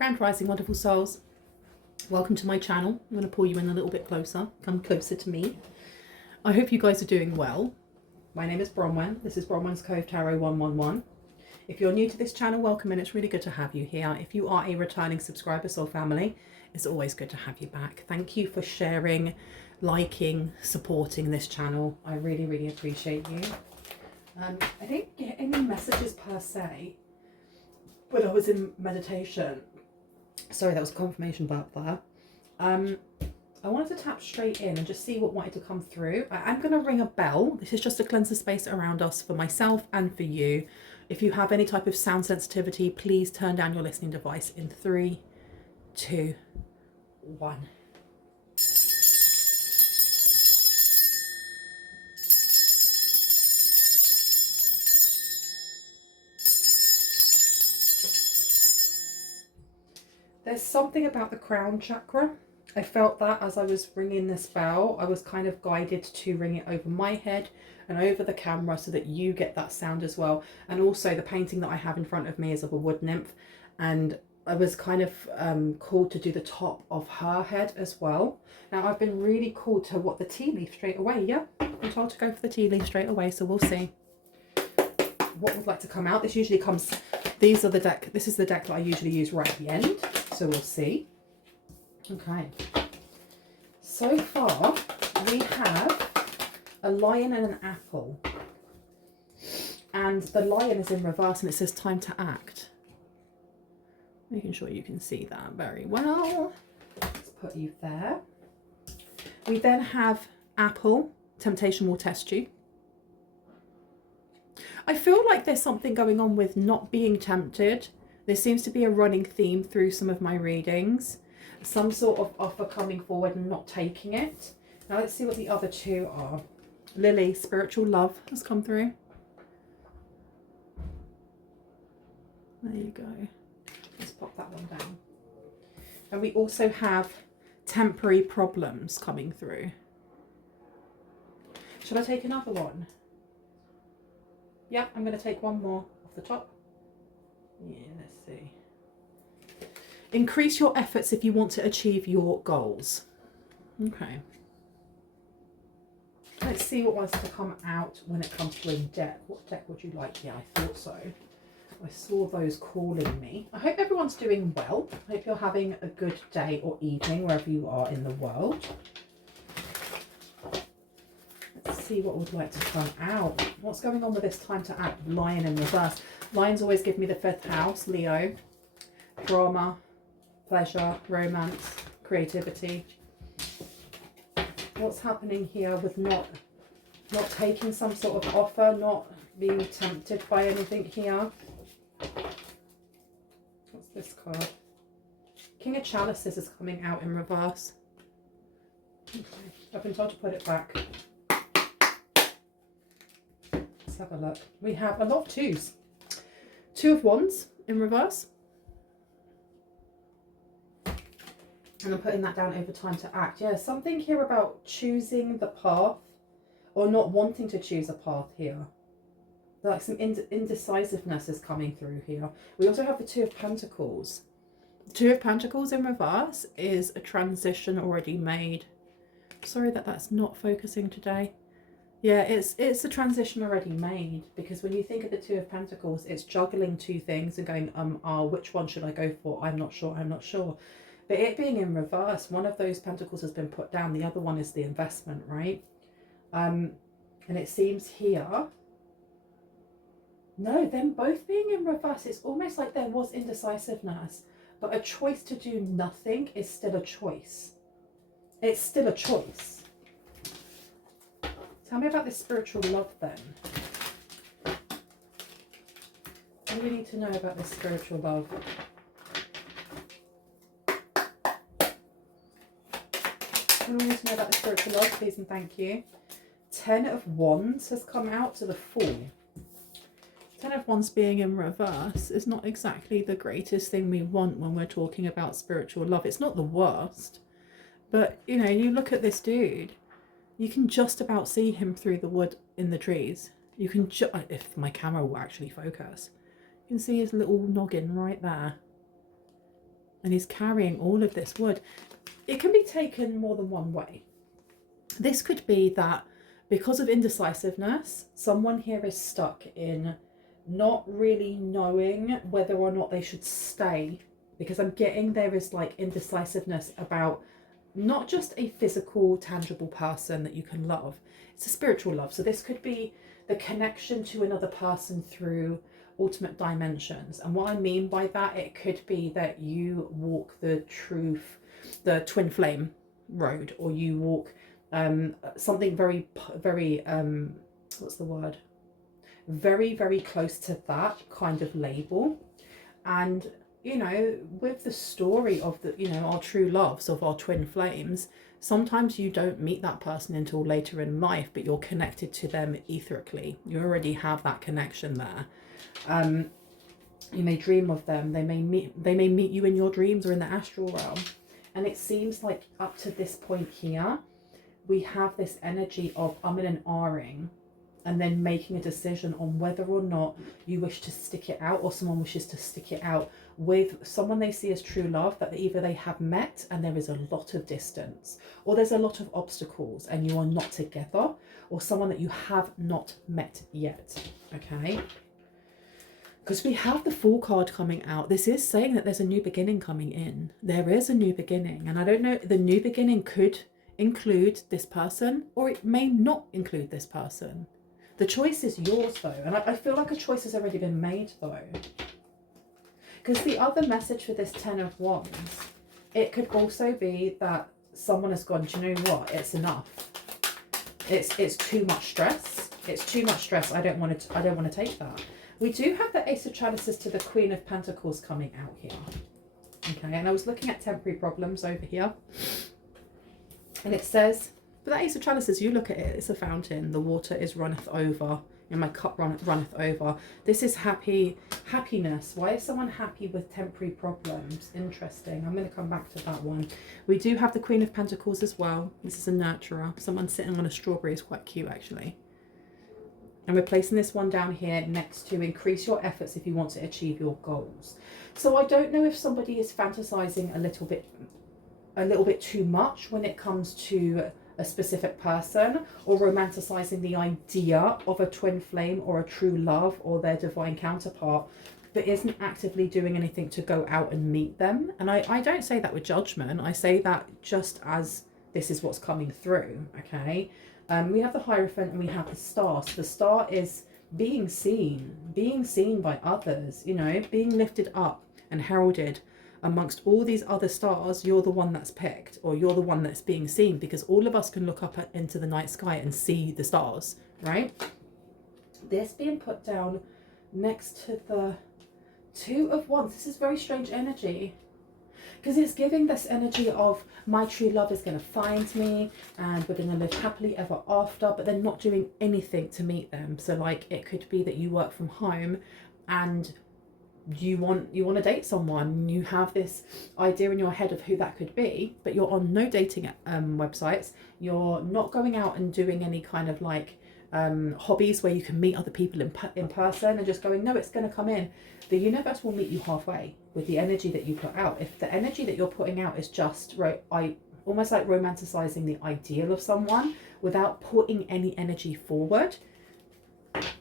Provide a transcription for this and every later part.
Grand Rising, wonderful souls. Welcome to my channel. I'm going to pull you in a little bit closer. Come closer to me. I hope you guys are doing well. My name is Bronwen. This is Bronwen's Cove Tarot 111. If you're new to this channel, welcome, and it's really good to have you here. If you are a returning subscriber, soul family, it's always good to have you back. Thank you for sharing, liking, supporting this channel. I really, really appreciate you. I didn't get any messages per se when I was in meditation. Sorry, that was a confirmation burp there. I wanted to tap straight in and just see what wanted to come through. I'm going to ring a bell. This is just to cleanse the space around us for myself and for you. If you have any type of sound sensitivity, please turn down your listening device in 3, 2, 1. There's something about the crown chakra. I felt that as I was ringing this bell, I was kind of guided to ring it over my head and over the camera so that you get that sound as well. And also the painting that I have in front of me is of a wood nymph, and I was kind of called to do the top of her head as well. Now I've been really called to what, the tea leaf straight away. Yeah, I'm told to go for the tea leaf straight away, so we'll see what would like to come out. This usually comes, these are the deck, this is the deck that I usually use right at the end, so we'll see. Okay, so far we have a lion and an apple, and the lion is in reverse and it says time to act. Making sure you can see that very well. Let's put you there. We then have apple, temptation will test you. I feel like there's something going on with not being tempted. There seems to be a running theme through some of my readings. Some sort of offer coming forward and not taking it. Now let's see what the other two are. Lily, spiritual love has come through. There you go. Let's pop that one down. And we also have temporary problems coming through. Should I take another one? Yeah, I'm going to take one more off the top. Yeah, let's see. Increase your efforts if you want to achieve your goals. Okay. Let's see what wants to come out when it comes to a deck. What deck would you like? Yeah, I thought so. I saw those calling me. I hope everyone's doing well. I hope you're having a good day or evening wherever you are in the world. Let's see what would like to come out. What's going on with this time to act? Lion in reverse. Lions always give me the 5th house, Leo. Drama, pleasure, romance, creativity. What's happening here with not taking some sort of offer, not being tempted by anything here? What's this card? King of Chalices is coming out in reverse. Okay. I've been told to put it back. Let's have a look. We have a lot of 2s. 2 of Wands in reverse. And I'm putting that down over time to act. Yeah, something here about choosing the path or not wanting to choose a path here. Like some indecisiveness is coming through here. We also have the 2 of Pentacles. The 2 of Pentacles in reverse is a transition already made. Sorry that that's not focusing today. Yeah, it's a transition already made, because when you think of the 2 of Pentacles, it's juggling 2 things and going, which one should I go for? I'm not sure, I'm not sure. But it being in reverse, one of those pentacles has been put down. The other one is the investment, right? And it seems here, no, them both being in reverse, it's almost like there was indecisiveness, but a choice to do nothing is still a choice. It's still a choice. Tell me about this spiritual love then. What do we need to know about this spiritual love? What do we need to know about the spiritual love, please and thank you? 10 of Wands has come out to the Fool. 10 of Wands being in reverse is not exactly the greatest thing we want when we're talking about spiritual love. It's not the worst, but you know, you look at this dude, you can just about see him through the wood in the trees. You can just, if my camera will actually focus, you can see his little noggin right there. and he's carrying all of this wood. It can be taken more than one way. This could be that because of indecisiveness, someone here is stuck in not really knowing whether or not they should stay, because I'm getting there is like indecisiveness about not just a physical, tangible person that you can love. It's a spiritual love. So this could be the connection to another person through ultimate dimensions. And what I mean by that, it could be that you walk the twin flame road, or you walk something very what's the word, very, very close to that kind of label. And you know, with the story of the, you know, our true loves, of our twin flames, sometimes you don't meet that person until later in life, but you're connected to them etherically. You already have that connection there. You may dream of them. They may meet you in your dreams or in the astral realm. And it seems like up to this point here, we have this energy of umming and ahhing, and then making a decision on whether or not you wish to stick it out, or someone wishes to stick it out with someone they see as true love, that either they have met and there is a lot of distance, or there's a lot of obstacles and you are not together, or someone that you have not met yet. Okay, because we have the Fool card coming out. This is saying that there's a new beginning coming in. There is a new beginning, and I don't know, the new beginning could include this person, or it may not include this person. The choice is yours though, and I feel like a choice has already been made though. Because the other message for this Ten of Wands, it could also be that someone has gone, do you know what, it's enough. It's too much stress. It's too much stress. I don't want to take that. We do have the Ace of Chalices to the Queen of Pentacles coming out here. Okay, and I was looking at temporary problems over here. And it says, but that Ace of Chalices, you look at it, it's a fountain. The water is runneth over. And my cup runneth over. This is happiness. Why is someone happy with temporary problems? Interesting. I'm going to come back to that one. We do have the Queen of Pentacles as well. This is a nurturer. Someone sitting on a strawberry is quite cute, actually. And we're placing this one down here next to increase your efforts if you want to achieve your goals. So I don't know if somebody is fantasizing a little bit too much when it comes to a specific person, or romanticizing the idea of a twin flame or a true love or their divine counterpart, but isn't actively doing anything to go out and meet them. And I don't say that with judgment. I say that just as this is what's coming through. Okay, we have the Hierophant and we have the Star. So the Star is being seen by others, you know, being lifted up and heralded amongst all these other stars. You're the one that's picked, or you're the one that's being seen, because all of us can look up into the night sky and see the stars, right? This being put down next to the Two of Wands. This is very strange energy, because it's giving this energy of my true love is going to find me and we're going to live happily ever after, but they're not doing anything to meet them. So like, it could be that you work from home and you want to date someone. You have this idea in your head of who that could be, but you're on no dating websites. You're not going out and doing any kind of like hobbies where you can meet other people in person, and just going, no, it's going to come in. The universe will meet you halfway with the energy that you put out. If the energy that you're putting out is just almost like romanticizing the ideal of someone without putting any energy forward,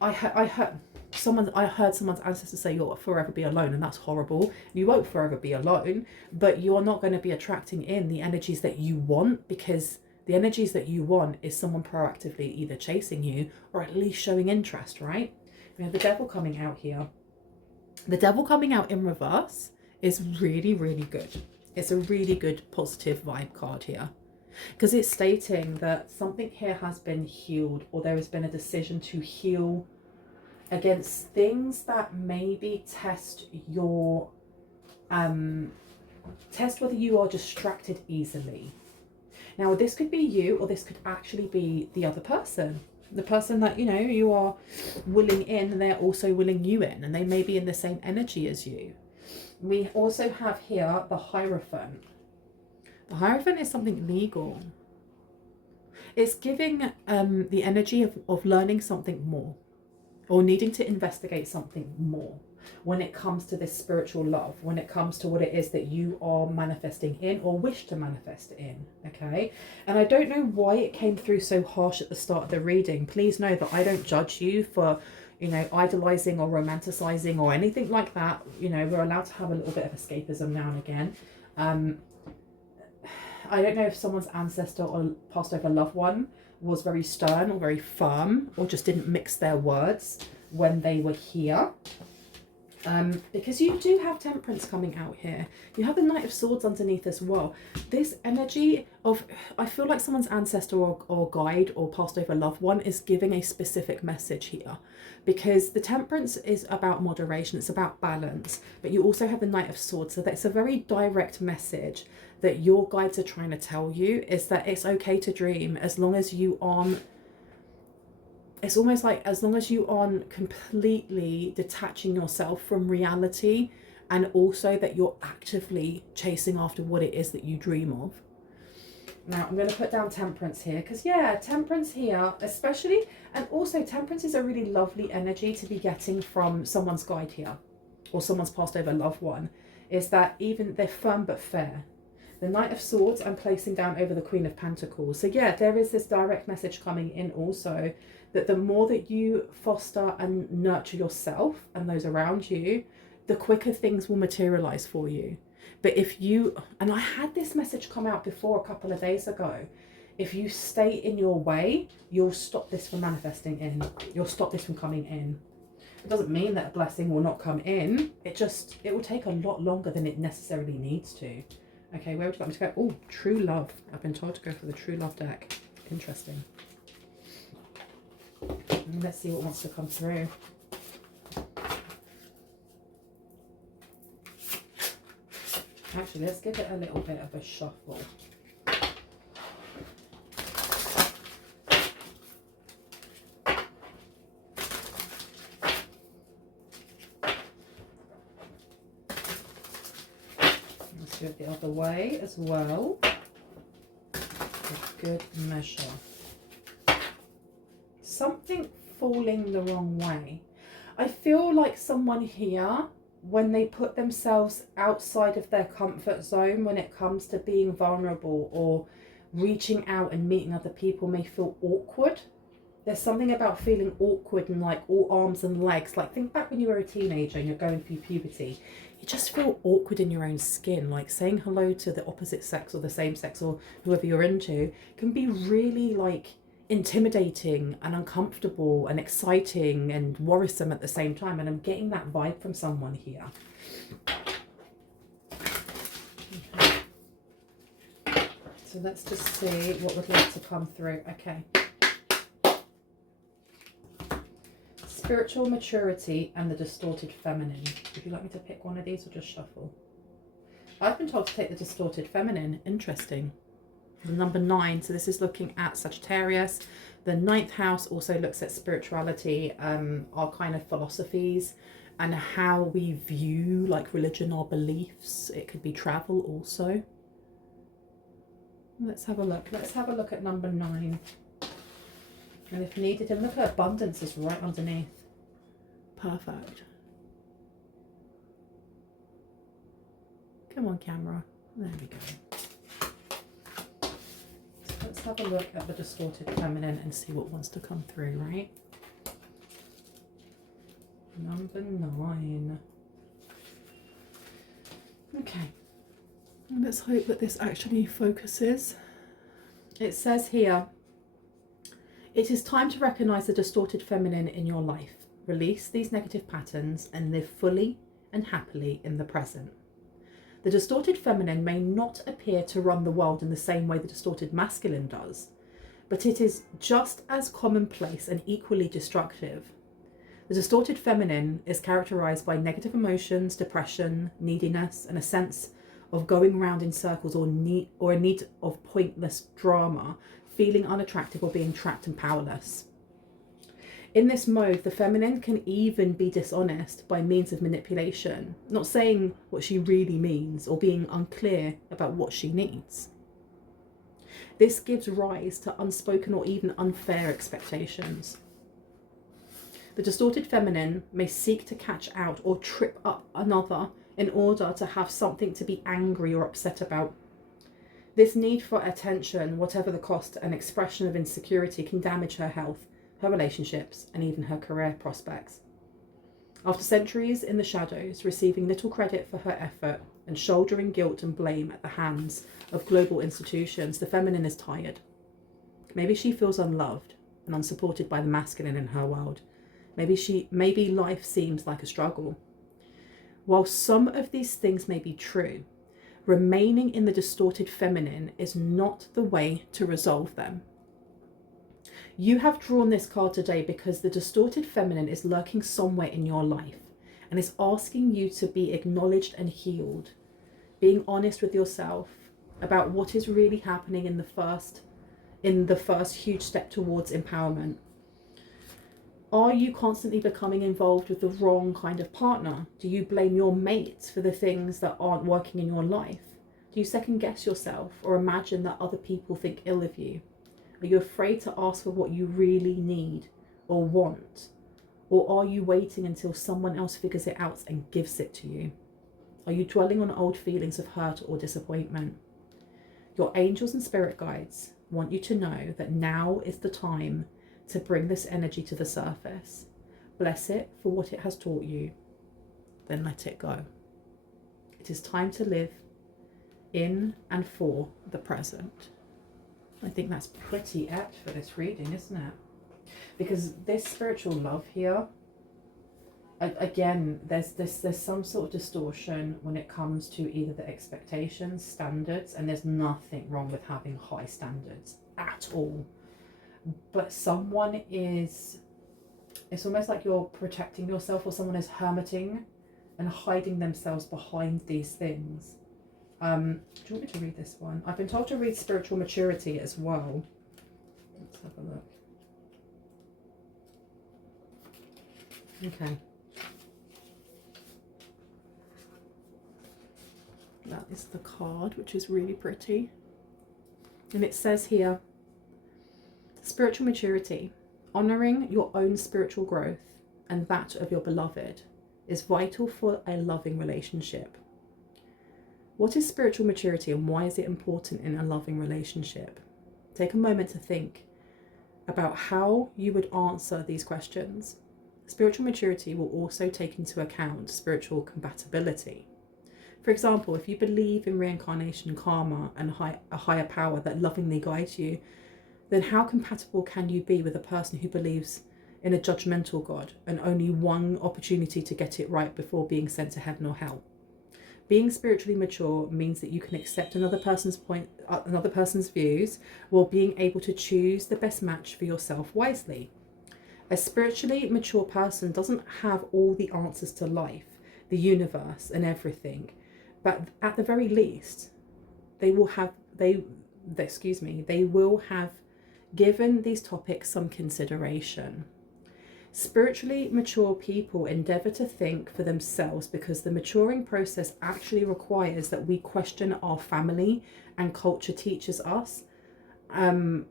I heard someone's ancestors say you'll forever be alone, and that's horrible. You won't forever be alone, but you're not going to be attracting in the energies that you want, because the energies that you want is someone proactively either chasing you or at least showing interest, right? We have the Devil coming out here. The Devil coming out in reverse is really, really good. It's a really good positive vibe card here, because it's stating that something here has been healed, or there has been a decision to heal against things that maybe test whether you are distracted easily. Now this could be you, or this could actually be the other person, the person that, you know, you are willing in, and they're also willing you in, and they may be in the same energy as you. We also have here the Hierophant. The Hierophant is something legal. It's giving the energy of learning something more, or needing to investigate something more. when it comes to this spiritual love, when it comes to what it is that you are manifesting in or wish to manifest in, okay? And I don't know why it came through so harsh at the start of the reading. Please know that I don't judge you for, you know, idolizing or romanticizing or anything like that. You know, we're allowed to have a little bit of escapism now and again. I don't know if someone's ancestor or passed over loved one was very stern or very firm, or just didn't mix their words when they were here. Because you do have Temperance coming out here. You have the Knight of Swords underneath as well. This energy of, I feel like someone's ancestor or guide or passed over loved one is giving a specific message here. Because the Temperance is about moderation, it's about balance. But you also have the Knight of Swords, so that's a very direct message that your guides are trying to tell you, is that it's okay to dream as long as you aren't, it's almost like as long as you aren't completely detaching yourself from reality, and also that you're actively chasing after what it is that you dream of. Now I'm going to put down Temperance here, because yeah, Temperance here especially, and also Temperance is a really lovely energy to be getting from someone's guide here, or someone's passed over loved one, is that even they're firm but fair. The Knight of Swords I'm placing down over the Queen of Pentacles. So yeah, there is this direct message coming in also, that the more that you foster and nurture yourself and those around you, the quicker things will materialize for you. But if you, and I had this message come out before a couple of days ago, if you stay in your way, you'll stop this from manifesting in. You'll stop this from coming in. It doesn't mean that a blessing will not come in. It will take a lot longer than it necessarily needs to. Okay, where would you like me to go? Oh, True Love. I've been told to go for the True Love deck. Interesting. Let's see what wants to come through. Actually, let's give it a little bit of a shuffle. Let's do it the other way as well. A good measure. Something falling the wrong way. I feel like someone here, when they put themselves outside of their comfort zone when it comes to being vulnerable or reaching out and meeting other people, may feel awkward. There's something about feeling awkward and like all arms and legs. Like think back when you were a teenager and you're going through puberty. You just feel awkward in your own skin. Like saying hello to the opposite sex or the same sex or whoever you're into can be really like intimidating and uncomfortable and exciting and worrisome at the same time, and I'm getting that vibe from someone here. Okay. So let's just see what would like to come through. Okay. Spiritual maturity and the distorted feminine. Would you like me to pick one of these or just shuffle? I've been told to take the distorted feminine. Interesting. The number 9, so this is looking at Sagittarius. The 9th house also looks at spirituality, our kind of philosophies, and how we view like religion or beliefs. It could be travel also. Let's have a look. Let's have a look at number 9. And if needed, and look at abundance is right underneath. Perfect. Come on, camera. There we go. Let's have a look at the distorted feminine and see what wants to come through, right? Number 9. Okay. Let's hope that this actually focuses. It says here, it is time to recognize the distorted feminine in your life. Release these negative patterns and live fully and happily in the present. The distorted feminine may not appear to run the world in the same way the distorted masculine does, but it is just as commonplace and equally destructive. The distorted feminine is characterized by negative emotions, depression, neediness, and a sense of going round in circles or a need of pointless drama, feeling unattractive or being trapped and powerless. In this mode, the feminine can even be dishonest by means of manipulation, not saying what she really means or being unclear about what she needs. This gives rise to unspoken or even unfair expectations. The distorted feminine may seek to catch out or trip up another in order to have something to be angry or upset about. This need for attention, whatever the cost, an expression of insecurity, can damage her health, her relationships, and even her career prospects. After centuries in the shadows, receiving little credit for her effort and shouldering guilt and blame at the hands of global institutions, the feminine is tired. Maybe she feels unloved and unsupported by the masculine in her world. Maybe life seems like a struggle. While some of these things may be true, remaining in the distorted feminine is not the way to resolve them. You have drawn this card today because the distorted feminine is lurking somewhere in your life and is asking you to be acknowledged and healed, being honest with yourself about what is really happening in the first huge step towards empowerment. Are you constantly becoming involved with the wrong kind of partner? Do you blame your mate for the things that aren't working in your life? Do you second guess yourself or imagine that other people think ill of you? Are you afraid to ask for what you really need or want? Or are you waiting until someone else figures it out and gives it to you? Are you dwelling on old feelings of hurt or disappointment? Your angels and spirit guides want you to know that now is the time to bring this energy to the surface. Bless it for what it has taught you, then let it go. It is time to live in and for the present. I think that's pretty apt for this reading, isn't it? Because this spiritual love here, again, there's some sort of distortion when it comes to either the expectations, standards, and there's nothing wrong with having high standards at all. But someone is, it's almost like you're protecting yourself, or someone is hermiting and hiding themselves behind these things. Do you want me to read this one? I've been told to read spiritual maturity as well. Let's have a look. Okay. That is the card, which is really pretty. And it says here, spiritual maturity, honouring your own spiritual growth and that of your beloved, is vital for a loving relationship. What is spiritual maturity and why is it important in a loving relationship? Take a moment to think about how you would answer these questions. Spiritual maturity will also take into account spiritual compatibility. For example, if you believe in reincarnation, karma, and a higher power that lovingly guides you, then how compatible can you be with a person who believes in a judgmental God and only one opportunity to get it right before being sent to heaven or hell? Being spiritually mature means that you can accept another person's views while being able to choose the best match for yourself wisely. A spiritually mature person doesn't have all the answers to life, the universe, and everything, but at the very least, they will have given these topics some consideration. Spiritually mature people endeavour to think for themselves because the maturing process actually requires that we question our family and culture teaches us. To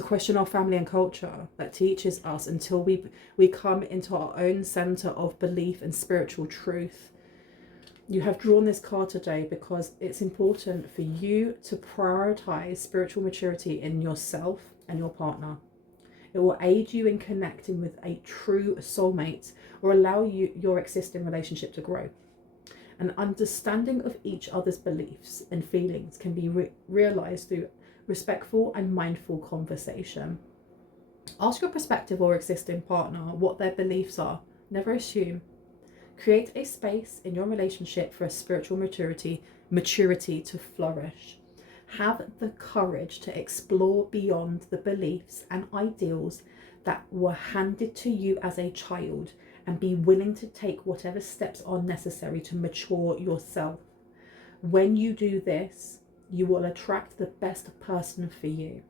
question our family and culture that teaches us until we come into our own centre of belief and spiritual truth. You have drawn this card today because it's important for you to prioritise spiritual maturity in yourself and your partner. It will aid you in connecting with a true soulmate or allow your existing relationship to grow. An understanding of each other's beliefs and feelings can be realised through respectful and mindful conversation. Ask your prospective or existing partner what their beliefs are. Never assume. Create a space in your relationship for a spiritual maturity to flourish. Have the courage to explore beyond the beliefs and ideals that were handed to you as a child and be willing to take whatever steps are necessary to mature yourself. When you do this, you will attract the best person for you.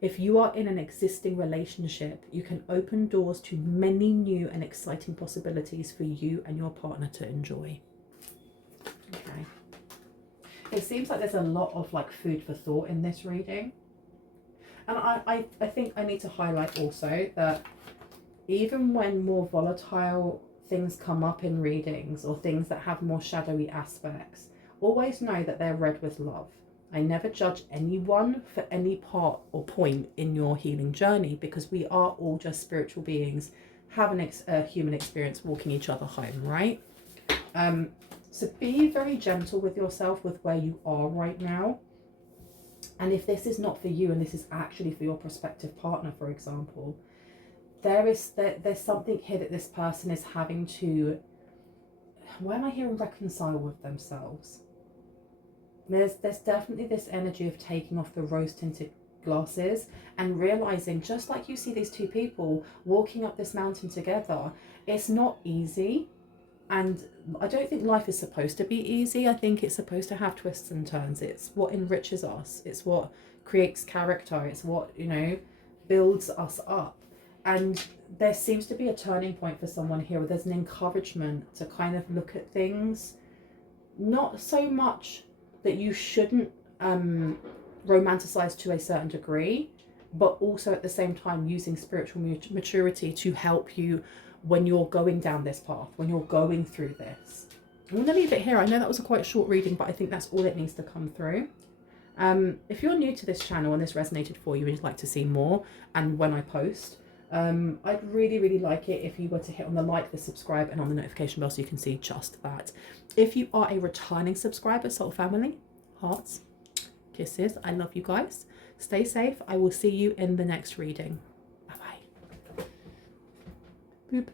If you are in an existing relationship, you can open doors to many new and exciting possibilities for you and your partner to enjoy. Okay. It seems like there's a lot of food for thought in this reading. And I think I need to highlight also that even when more volatile things come up in readings or things that have more shadowy aspects, always know that they're read with love. I never judge anyone for any part or point in your healing journey, because we are all just spiritual beings having a human experience, walking each other home, right? So be very gentle with yourself with where you are right now. And if this is not for you, and this is actually for your prospective partner, for example, there's something here that this person is having to, why am I hearing reconcile with themselves? There's definitely this energy of taking off the rose tinted glasses and realizing, just like you see these two people walking up this mountain together, it's not easy. And I don't think life is supposed to be easy. I think it's supposed to have twists and turns. It's what enriches us. It's what creates character. It's what, you know, builds us up. And there seems to be a turning point for someone here where there's an encouragement to kind of look at things, not so much that you shouldn't romanticize to a certain degree, but also at the same time using spiritual maturity to help you when you're going down this path, when you're going through this. I'm going to leave it here. I know that was a quite short reading, but I think that's all it needs to come through. If you're new to this channel and this resonated for you and you'd like to see more, and when I post, I'd really like it if you were to hit on the like, the subscribe, and on the notification bell so you can see just that. If you are a returning subscriber, soul family, hearts, kisses, I love you guys. Stay safe. I will see you in the next reading. Bye bye. Boop.